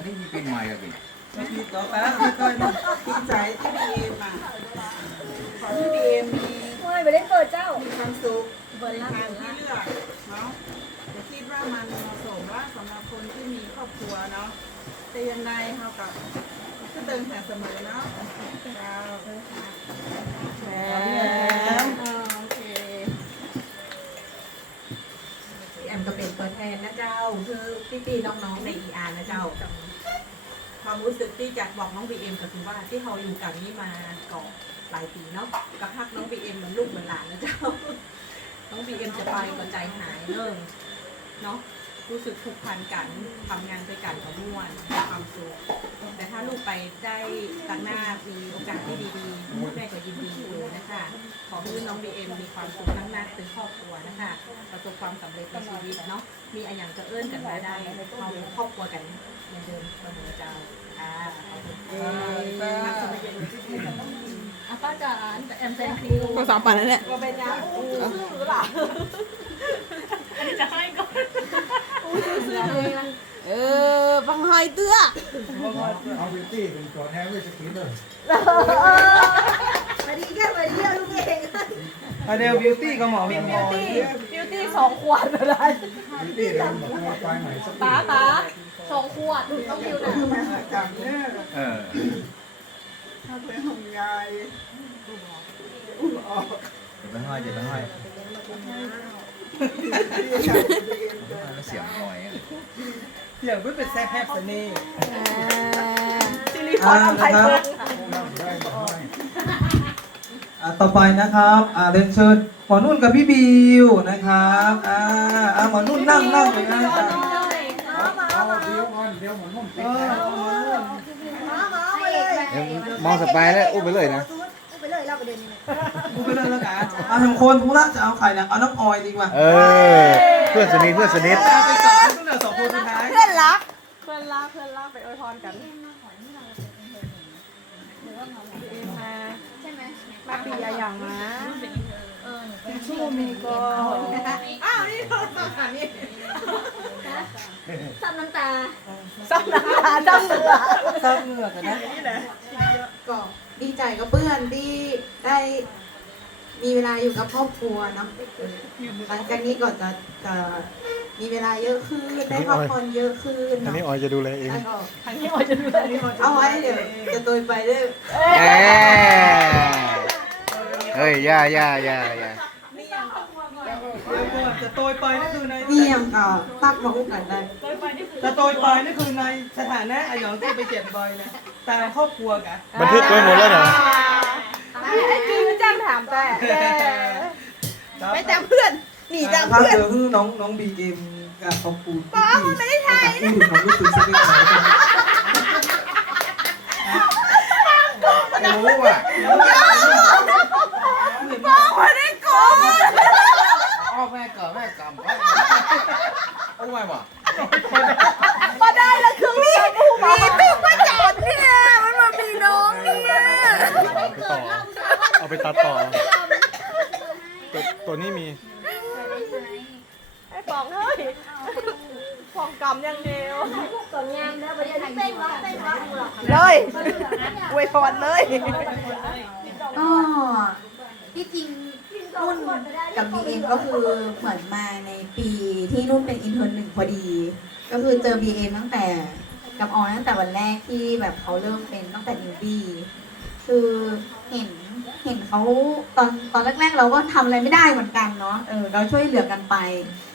อันนี้มีเปีใหม่อะพี่ก็คือต่อไปแล้วก็ดีใจที่บีเอ็มอะขอให้บีเอ็มมีโอ้ยไปเล่นเปิดเจ้ามีความสุขเปิดในละทางที่เลือกเนาะแต่คิดว่ามันเหมาะสมว่าสำหรับคนที่มีครอบครัวเนาะแต่ยังไงเขากับก็เดินหาเสมอเนาะเจ้าแหมอ่าโอเค แอมก็เป็นตัวแทนนะเจ้า คือพี่ๆน้องๆในเออาร์นะเจ้าความรู้สึกที่จะบอกน้องบีเอ็มก็คือว่าที่เขาอยู่กันนี่มาก่อนหลายปีเนาะกับพักน้องบีเอ็มเหมือนลูกเหมือนหลานนะเจ้า น้องบีเอ็มจะไปก็ใจหายเลยเนาะรู้สึกผูกพันกันทำงานไปกันกับม่วนมีความสุขแต่ถ้าล ไปได้ตั้งหน้ามีโอกาสที่ดีๆแม่ก็ยินดีอยู่นะคะ ขอให้น้องบีเอ็มมีความสุขทั้งหน้าเป็นครอบครัวนะคะ ประสบความสำเร็จในชีวิตเนาะ มีอะไรอย่างจะเอื้อนกันมาได้เราเป็นครอบครัวกันเหมือนเดิมเสมอเจ้าอ่าขอบคุณเออเจ้าอะป้าจ๋าแอมแซงคิวก็สามปันนั่นแหละก็เป็นยังอู้หรือเปล่า เออฟังหอยเตื้อ เอาบิวตี้เป็นตัวแทนเวชกินเลยมาดีแค่มาดีเอาลูกเองอะเดลบิวตี้กับหมอบิวตี้บิวตี้สองขวดอะไรบิวตี้เดี๋ยวบอกว่าไปใหม่สักป๋าป๋าสองขวดต้องคิวหนะจากเนี่ยเออถ้าเป็นของยายอุ้มออกเดี๋ยวไปห้อยเดี๋ยวไปห้อยเสียงหอยอะ เสียงเพื่อเป็นแซ่แฮปสนี่ซิลิคอนอัมไพเฟิร์นนั่งได้ไม่ห้อยอ่าต่อไปนะครับอ่าเรียนเชิญหมอนุ่นกับพี่บิวนะครับอ่าอ่าหมอนุ่นนั่งนั่งเลยนะเอาเดี๋ยวก่อนเดี๋ยวหมอนนุ่มเอติดอนะมามาไปเลยเดี๋ยวมองสบายแล้วอุ้มไปเลยนะไปเลยเล่าประเด็นนี้พูดไปเลยแล้วกันอ่าทำคนทุระจะเอาใครเนี่ยเอาน้องออยดีกว่าเออเพื่อนสนิทเพื่อนสนิทอ่าไปสอน เพื่อนลากเพื่อนลากไปอวยพรกันมาใช่ไหมมาปีอะอย่างมาเออหนูไปชูมีก็อ้าวนี่โทรศัพท์นี่ซับน้ำตาซ้ำน้ำตาจ้ำเสือทราบเหงื่อกันนะก็ดีใจกับเพื่อนที่ได้มีเวลาอยู่กับครอบครัวเนาะหลังจากนี้ก็จะจะ มีเวลาเยอะขึ้น ได้พักผ่อนเยอะขึ้นอันเนาะนี้ออยจะดูแลเองแล้วก็ทางนี้ออยจะดูแลนี่เอาไว้เดี๋ยวจะตุยไปเรื่อยแหมเฮ้ยย่าย่าย่าย่าเดี๋ยวก่อนจะโตยไปนี่คือในนี่ยังก็ตักมาอุ้กันได้จะโตยไปนี่คือในสถานะอาหยองที่ไปเจ็บบอยนะตามครอบครัวกันบันทึกไว้หมดแล้วเหรอไอ้จริงจ้างถามแต่ไม่แต่เพื่อน หนีจากภาพเพื่อนเจอคือน้องน้องบีเอ็มกับขอบคุณพี่ที่ไม่ได้ถ่ายพูดถึงความรู้สึกสักนิดหน่อยกันรู้อะไม่ได้โกงอ้อแม่ก่อนแม่กำเอาไว้บ่มาได้แล้วคือมีมีปิ้งมาจอดเนี่ยมันมามีน้องเนี่ย เอาไปตัดต่อ ตัวตัวนี้มี ไอ้ปองเฮ้ยปองกำอย่างเดียว ก่อนงานนะประเด็นเต้นวะ เต้นวะกูหรอกเลยอวยพรเลยก็ที่จริงนุ่นกับบีเอ็มก็คือเหมือนมาในปีที่นุ่นเป็นอินเทอร์หนึ่งพอดี ก็คือเจอบีเอ็มตั้งแต่กับออยตั้งแต่วันแรกที่แบบเขาเริ่มเป็นตั้งแต่นิวบี้คือเห็นเห็นเขาตอนตอนแรกๆ เราก็ทำอะไรไม่ได้เหมือนกันเนาะเออเราช่วยเหลือกันไป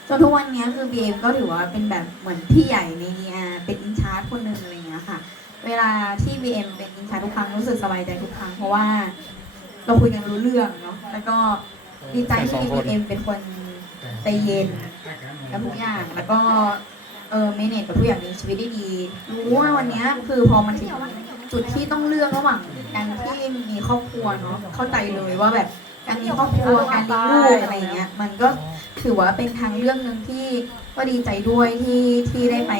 จนทุกวันนี้คือบีเอ็มก็ถือว่าเป็นแบบเหมือนพี่ใหญ่ในนีอาเป็นอินชาร์จคนหนึ่งอะไรอย่างเงี้ยค่ะ เวลาที่ BM เป็นอินชาร์จทุกครั้งรู้สึกสบายใจทุกครั้ง เพราะว่าเราคุยกันรู้เรื่องเนาะแล้วก็ดีใจที่ BM เป็นคนใจเย็นกับทุกอย่างแล้วก็เออเมเนจกับทุกอย่างในชีวิตได้ดีรู้ว่าวันเนี้ยคือพอมันถึงจุดที่ต้องเลือกระหว่างการที่มีครอบครัวเนาะเข้าใจเลยว่าแบบการมีครอบครัวการเลี้ยงลูกอะไรเงี้ย มันก็ถือว่าเป็นทางเลือกหนึ่งที่ก็ดีใจด้วยที่ที่ได้ไป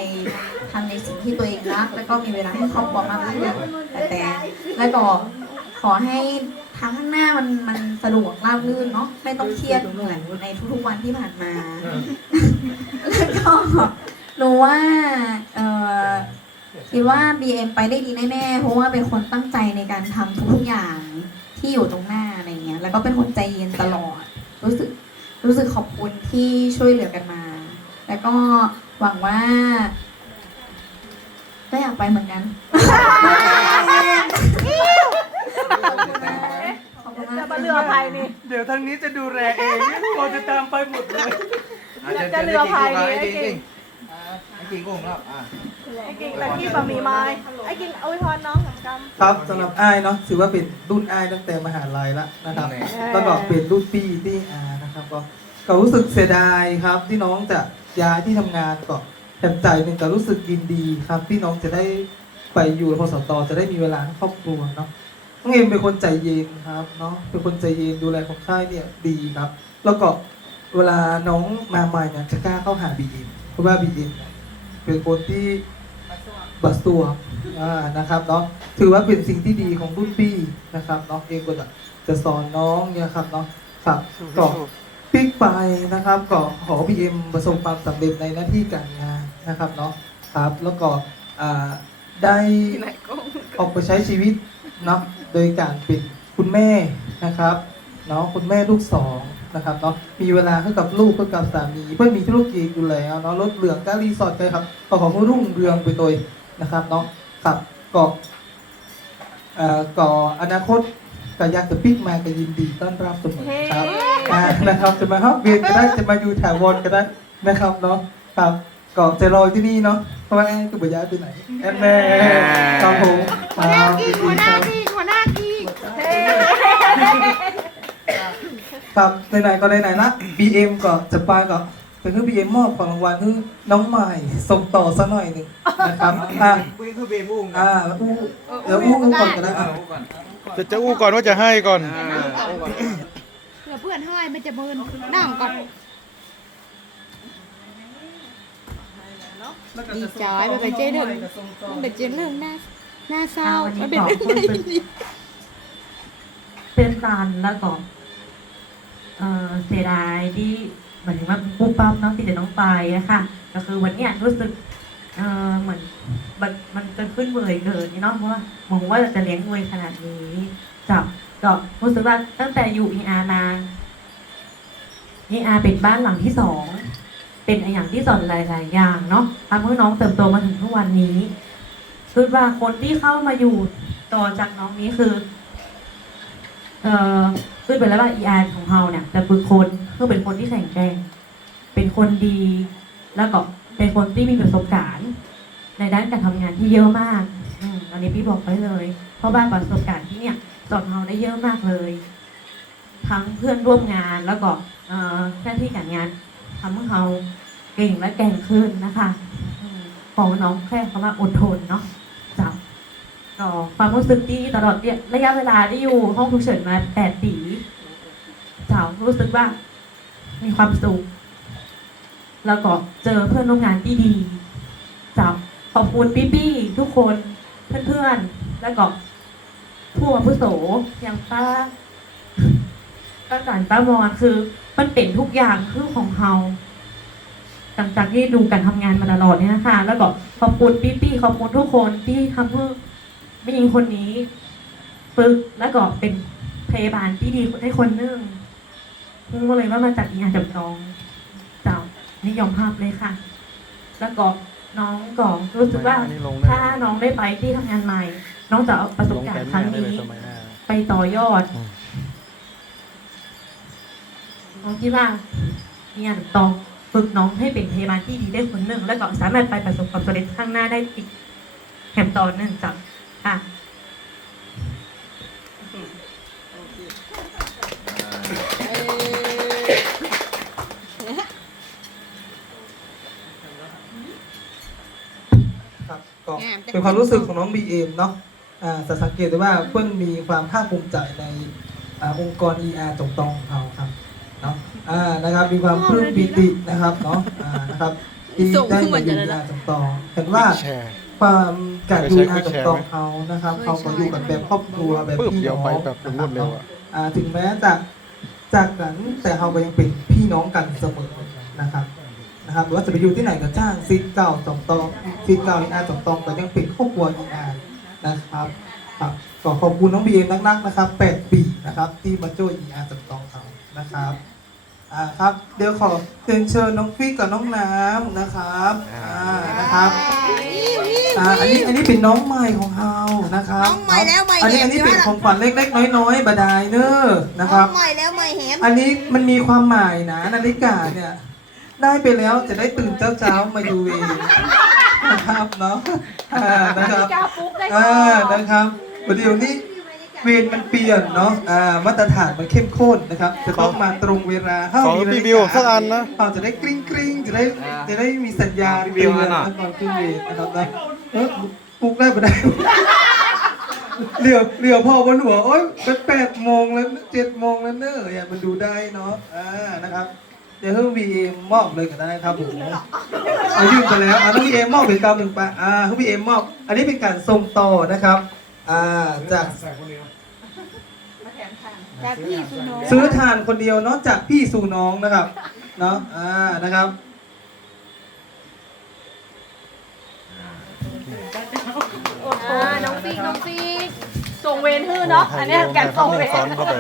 ทำในสิ่งที่ตัวเองรัก แล้วก็มีเวลาให้ครอบครัวมากขึ้นแต่แต่แล้วก็ขอให้ทางข้างหน้ามันมันสะดวกราบรื่นเนาะไม่ต้องเครียดเหมือนในทุกๆวันที่ผ่านมา แล้วก็รู้ว่าเออคิดว่า BM ไปได้ดีแน่ๆ เพราะว่าเป็นคนตั้งใจในการทำทุกๆอย่างที่อยู่ตรงหน้าอะไรเงี้ย แล้วก็เป็นคนใจเย็นตลอด รู้สึกรู้สึกขอบคุณที่ช่วยเหลือกันมา แล้วก็หวังว่า ก็อยากไปเหมือนกัน ขอบคุณมากจะมาเรือพายนี่ เดี๋ยวทางนี้จะดูแลเองเราจะตามไปหมดเลยจะเรือพายนี่ไอ้ไอ้เก่กิ่งงไอ้กิ่งกุ้งครับอะไอ้กิ่งแต่ที่บะหมี่ไม้ไอ้กิ่งเอาไว้พรน้องของกำครับสำหรับอ้ายเนาะถือว่าเป็นรุ่นอ้ายตั้งแต่มหาลัยแล้วนะครับแล้วก็เป็นรุ่นพี่ที่อานะครับก็ก็รู้สึกเสียดายครับที่น้องจะย้ายที่ทำงานก็ แถมใจหนึ่งก็รู้สึกยินดีครับที่น้องจะได้ไปอยู่พสตจะได้มีเวลาให้ครอบครัวเนาะน้องเอ็มเป็นคนใจเย็นครับเนาะเป็นคนใจเย็นดูแลคนไข้เนี่ยดีครับ แล้วก็เวลาน้องมาใหม่เนี่ยจะกล้าเข้าหาบีเอ็มเพราะว่าบีเอ็มเนี่ยเป็นคนที่บัสตัวนะครับเนาะถือว่าเป็นสิ่งที่ดีของรุ่นพี่นะครับเนาะเองก็จะจะสอนน้องเนี่ยครับเนาะครับก็ปิ๊กไปนะครับก็ขอบีเอ็มประสบความสำเร็จในหน้าที่การงาน นะครับเนาะครับแล้วก็อ่าได้ออกไปใช้ชีวิตเนาะโดยการเป็นคุณแม่นะครับเนาะคุณแม่ลูกสองนะครับเนาะมีเวลาให้กับลูกให้กับสามีเพื่อนมีธุรกิจอยู่แล้วเนาะรถเรืองการรีสอร์ทเลยครับก็ขอให้รุ่งเรืองไปโดยนะครับเนาะครับก็เอ่อก่ออนาคตก็อยากจะปิ๊กมาก็ยินดีต้อนรับเสมอครับอ่านะครับจะมาฮอบเวียนก็ได้จะมาอยู่ถาวรก็ได้นะครับเนาะครับ ก็จะรอที่นี่เนาะเพราะว่าแอนก็บ่ย้ายไปไหนแอนแม่ครับผมหัวหน้ากีหัวหน้ากีหัวหน้ากีครับไหนๆก็ไหนๆละ BM ก็จะไปก็เป็นคือ BM มอบของรางวัลคือน้องใหม่ส่งต่อซะหน่อยหนึ่งนะครับอ่าวิ่งคือเบมุ้งอ่าแล้วอู้เดี๋ยวอู้กันก่อนก็ได้อะอะก่อนจะจะอู้ก่อนว่าจะให้ก่อนอ่าอู้ก่อนเผื่อเพื่อนให้มันจะเบินนั่งก่อน ดีใจมันเป็นเจ๊เรื่องมันเป็นเจ๊เรื่องน่าน่าเศร้าวันนี้มันเป็นขอเรื่องพูดถึงเป็นรันแล้วก็เอ่อเสียดายที่หมายถึงว่าปุ๊บปั๊บน้องติดแต่น้องไปอะค่ะ ก็คือวันเนี้ยรู้สึกเอ่อเหมือนมันมันจะขึ้นเวยเกินนี่เนาะเพราะว่ามองว่าจะเลี้ยงเวยขนาดนี้จับก็รู้สึกว่าตั้งแต่อยู่อีอาร์มาอีอาร์เป็นบ้านหลังที่สอง เป็นอย่างที่สอนหลาย ๆ อย่างเนาะทำให้น้องเติบโตมาถึงทุกวันนี้คือว่าคนที่เข้ามาอยู่ต่อจากน้องนี้คือ เอ่อคือเป็นแล้วว่า ER ของเราเนี่ยจะเป็นคนคือเป็นคนที่แข็งแกร่งเป็นคนดี แล้วก็เป็นคนที่มีประสบการณ์ ในด้านการทำงานที่เยอะมากอันนี้พี่บอกไว้เลย เพราะว่าประสบการณ์ที่เนี่ยสอนเราได้เยอะมากเลย ทั้งเพื่อนร่วมงานแล้วก็เอ่อหน้าที่การงานำให้เราเก่งและแก่งขึ้นนะคะของน้องแค่คำว่าอดทนเนาะจ้ะก็ความรู้สึกที่ตลอดระยะเวลาที่อยู่ห้องฉุกเฉินมาแปดปีสาวรู้สึกว่า มีความสุขแล้วก็เจอเพื่อนร่วมงานที่ดีจับขอบคุณพี่ๆทุกคนเพื่อนๆ แล้วก็ผู้อาวุโสอย่างป้า ป้าสันป้ามอนคือ มันเป็นทุกอย่างคือของเฮาหลังจากที่ดูการทำงานมาตลอดเนี่ยนะคะแล้วก็ขอบคุณพี่ๆขอบคุณทุกคนที่ทำเพื่อผู้หญิงคนนี้ฝึกแล้วก็เป็นพยาบาลที่ดีให้คนหนึงพูดเลยว่ามาจากอีอาจับน้องเจ้านิยมภาพเลยค่ะ แล้วก็น้องก็รู้สึกว่าอันนี้ลงได้ถ้าน้องได้ไปที่ทำงานใหม่ น้องจะเอาประสบลงการแต่ณ์คแม่รั้งได้เลยนี้สมัยหน้าไปต่อยอดอืม น้องคิดว่าเนี่ยต้องฝึกน้องให้เป็นพยาบาลที่ดีได้คนหนึ่ง แล้วก็สามารถไปประสบความสำเร็จข้างหน้าได้อีกแถมต่อหนึ่งจ้ะค่ะครับก็เป็นความรู้สึกของน้อง BM เนาะอ่าจะสังเกตได้ว่าเพื่อนมีความภาคภูมิใจในอ่าองค์กร ER ตรงตองของเราครับเนาะ อ่านะครับมีความปลื้มปิตินะครับเนาะอ่านะครับที่ได้มาอยู่ ER ตรงตองเห็นว่าแชร์ ความการดูเคยใช้ ER ตรงตองเขานะครับเขาก็อยู่กันแบบครอบครัวแบบปึ๊บพี่เดียวน้องไปแบบรวดเร็วอะ อ่าถึงแม้จากจากนั้นแต่เราก็ยังเป็นพี่น้องกันเสมอนะครับนะครับหรือว่าจะไปอยู่ที่ไหนก็จ้างซีเก่าจอมตองซีเก่าอีอาจอมตองก็ยังเป็นครอบครัวอีอานะครับครับก็ขอบคุณน้องบีเอ็มนักๆนะครับ8ปีนะครับที่มาช่วยอีอาจอมตองเขานะครับ อ่าครับ เดี๋ยวขอเรียนเชิญน้องฟิกกับน้องน้ำนะครับอ่านะครับอ่าอันนี้อันนี้เป็นน้องใหม่ของเรานะครับ น้องใหม่แล้วใหม่อันนี้แหมอันนี้เป็นใช่ไหมของขวัญเล็กๆน้อยๆบาดายเนอร์นะครับใหม่แล้วใหม่แหมอันนี้มันมีความหมายนะนาฬิกาเนี่ยได้ไปแล้วจะได้ตื่นเช้าๆมาดูเองนะครับเนาะอ่านะครับอ่านะครับประเดี๋ยวนี้ เวรมันเปลี่ยนเนาะอ่ามาตรฐานมันเข้มข้นนะครับจะต้องมาตรงเวลาขอมีนาพี่ฬิกาบิวสักอันนะเราจะได้กริ้งกริ้งจะได้จะได้มีสัญญาณพี่บิวเตือนอะนะตอนขึ้นเวรนะครับนะเออปลุกได้ปะได้เรียวเรียวพอบนหัวโอ๊ยเป็นแปดโมงแล้วเจ็ดโมงแล้วเนอะอย่ามันดูได้เนาะอ่านะครับเดี๋ยวเพิ่งบีเอ็มมอบเลยก็ได้ครับผมเอายื่นไปแล้วอ่าต้องบีเอ็มมอบเป็นกาวหนึ่งไปอ่าเพิ่งบีเอ็มมอบ อันนี้เป็นการส่งต่อนะครับ อ่าจากจากพี่สุโนซื้อทานคนเดียวเนาะจากพี่สู่น้องนะครับเนาะอ่านะครับอ่าน้องฟิกน้องฟิกส่งเวรฮื้อเนาะอันเนี้ยการส่งเวรซ้อนเข้าไป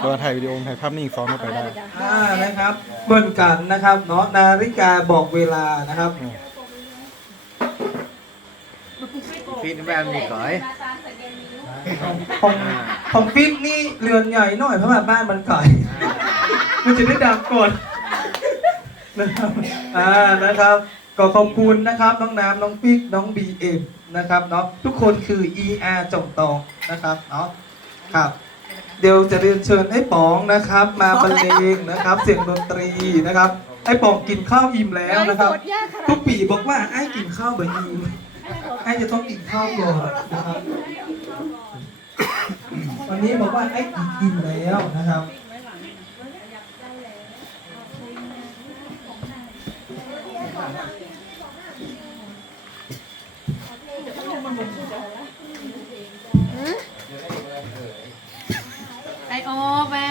เวลาถ่ายวิดีโอถ่ายภาพนิ่งซ้อนเข้าไปได้อ่านะครับเบิ่นกันนะครับเนาะนาฬิกาบอกเวลานะครับ ฟีดแวมนี่ก่อยของของฟิกนี่เรือนใหญ่หน่อยเพราะว่าบ้านมันไก่มันจะได้ดังก่อนนะครับอ่านะครับ ก็ขอบคุณนะครับน้องน้ำน้องฟิกน้องบีเอ็มนะครับเนาะทุกคนคือ ER จงตองนะครับเนาะครับ เดี๋ยวจะเรียนเชิญให้ป๋องนะครับ มาบรรเลงนะครับ เสียงดนตรีนะครับให้ป๋องกินข้าวอิ่มแล้วนะครับ ทุกปีบอกว่าไอ้กินข้าวแบบอิ่ม ไอ้จะต้องกินข้าวก่อนนะครับ วันนี้บอกว่าไอ้กินแล้วนะครับไอโอแม่